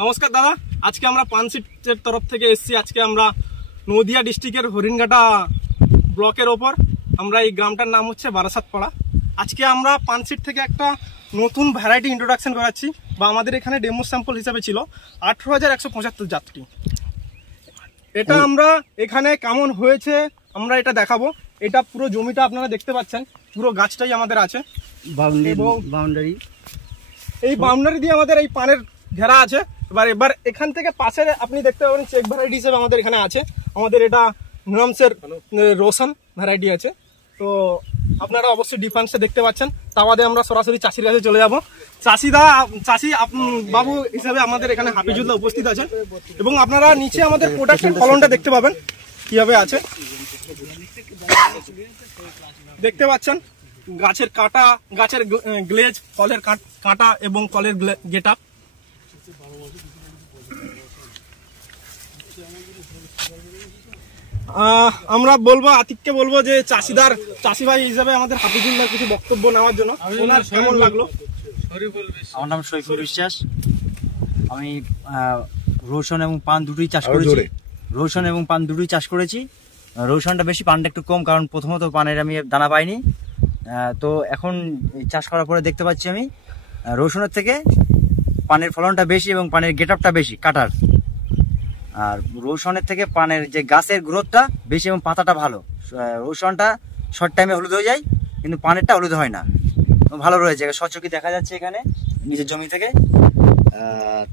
নমস্কার দাদা, আজকে আমরা পানসিটের তরফ থেকে এসেছি। আজকে আমরা নদিয়া ডিস্ট্রিক্টের হরিণঘাটা ব্লকের ওপর, আমরা এই গ্রামটার নাম হচ্ছে বারাসাতপাড়া। আজকে আমরা পানসিট থেকে একটা নতুন ভ্যারাইটি ইন্ট্রোডাকশন করাচ্ছি, বা আমাদের এখানে ডেমো স্যাম্পল হিসাবে ছিল 18,175 জাতটি। এটা আমরা এখানে কেমন হয়েছে আমরা এটা দেখাবো। এটা পুরো জমিটা আপনারা দেখতে পাচ্ছেন, পুরো গাছটাই আমাদের আছে বাউন্ডারি। এই বাউন্ডারি দিয়ে আমাদের এই পানের ঘেরা আছে। এবার এখান থেকে পাশে আপনি দেখতে পাবেন চেক ভ্যারাইটি হিসেবে আমাদের এখানে আছে। আমাদের এটা নিরামসের রোশন ভ্যারাইটি আছে। তো আপনারা অবশ্যই ডিফারেন্সটা দেখতে পাচ্ছেন। তা বাদে আমরা সরাসরি চাষির কাছে চলে যাব। চাষি বাবু হিসেবে আমাদের এখানে হাফিজুল্লাহ উপস্থিত আছেন, এবং আপনারা নিচে আমাদের প্রোডাক্টের ফলনটা দেখতে পাবেন কিভাবে আছে। দেখতে পাচ্ছেন গাছের কাটা, গাছের গ্লেজ, ফলের কাটা এবং ফলের গেট আপ। আমরা বলবো, আতিককে বলবো যে চাষি ভাই হিসাবে আমাদের হাফিজুল্লাহ কিছু বক্তব্য নেওয়ার জন্য। ওনার কেমন লাগলো? আমার নাম শৈফুল বিশ্বাস। আমি রসুন এবং পান দুটোই চাষ করেছি। রসুন এবং পান দুটোই চাষ করেছি। রসুনটা বেশি, পানটা একটু কম, কারণ প্রথমত পানের আমি দানা পাইনি। তো এখন চাষ করার পরে দেখতে পাচ্ছি আমি রসুনের থেকে পানের ফলনটা বেশি এবং পানের গেট আপটা বেশি কাটার। আর রসুনের থেকে পানের যে গাছের গ্রোথটা বেশি এবং পাতাটা ভালো। রসুনটা শর্ট টাইমে হলুদ হয়ে যায়, কিন্তু পানেরটা হলুদ হয় না। ভালো রয়েছে, সচকি দেখা যাচ্ছে এখানে নিজের জমি থেকে।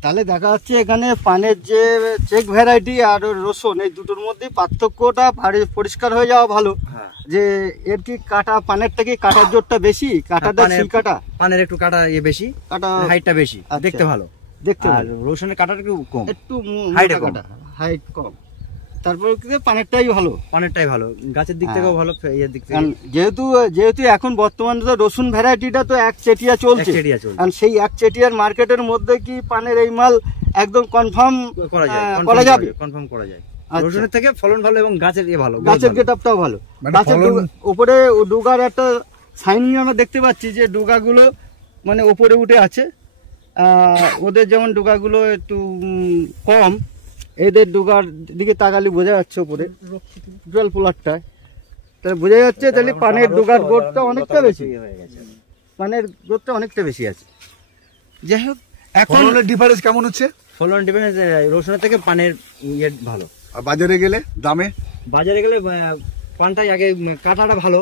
তাহলে দেখা যাচ্ছে এখানে পানের যে চেক ভ্যারাইটি আর রসুন, এই দুটোর মধ্যে পার্থক্যটা পরিষ্কার হয়ে যাওয়া ভালো। যে এর কি কাটা, পানেরটা কি কাটার জোরটা বেশি, কাটাটা কাটা পানের একটু কাটা বেশি, কাটা হাইটটা বেশি, দেখতে ভালো। দেখতে ভালো। রসুনের কাটাটা একটু কম, একটু হাইট কম। তারপর পানেরটাই ভালো, পানেরটাই ভালো, গাছের দিক থেকেও ভালো, ইয়ের দিক থেকে। যেহেতু এখন বর্তমানে তো রসুন ভ্যারাইটিটা তো একচেটিয়া চলছে, আর সেই একচেটিয়ার মার্কেটের মধ্যে কি পানের এই মাল একদম কনফার্ম করা যাবে? কনফার্ম করা যায়। রসুনের থেকে ফলন ভালো এবং গাছের ভালো, গাছের গেটআপটাও ভালো। গাছের উপরে ডুগার একটা সাইনিং আমরা দেখতে পাচ্ছি, যে ডুগাগুলো মানে উপরে উঠে আছে। ওদের যেমন ডুগাগুলো একটু কম, এদের ডুগার দিকে তাকালে বোঝা যাচ্ছে উপরে জল পোলারটায়, তাহলে বোঝা যাচ্ছে তাহলে পানের ডুগার গ্রোথটা অনেকটা বেশি হয়ে গেছে, পানের গ্রোথটা অনেকটা বেশি আছে। যাই হোক, এখন ডিফারেন্স কেমন হচ্ছে? ফলন ডিফারেন্স রসুনের থেকে পানের ইয়ে ভালো। আর বাজারে গেলে দামে? বাজারে গেলে পানটাই আগে, কাটাটা ভালো,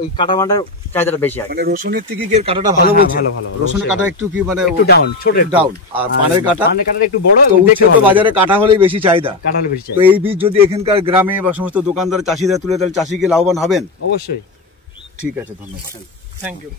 ওই কাটা পানটার চাহিদাটা বেশি আছে। মানে রসুনের থেকে কি কাটাটা ভালো বলছে? ভালো। রসুনের কাটা একটু কি মানে একটু ডাউন, ছোট ডাউন। আর পানের কাটা একটু বড়। তো বাজারে কাটা হলেই বেশি চাহিদা, কাটা হলে বেশি চাহিদা। তো এই বীজ যদি এখানকার গ্রামে বা সমস্ত দোকানদার চাষিরা তুলে, তাহলে চাষিকে লাভবান হবেন অবশ্যই। ঠিক আছে, ধন্যবাদ। Thank you.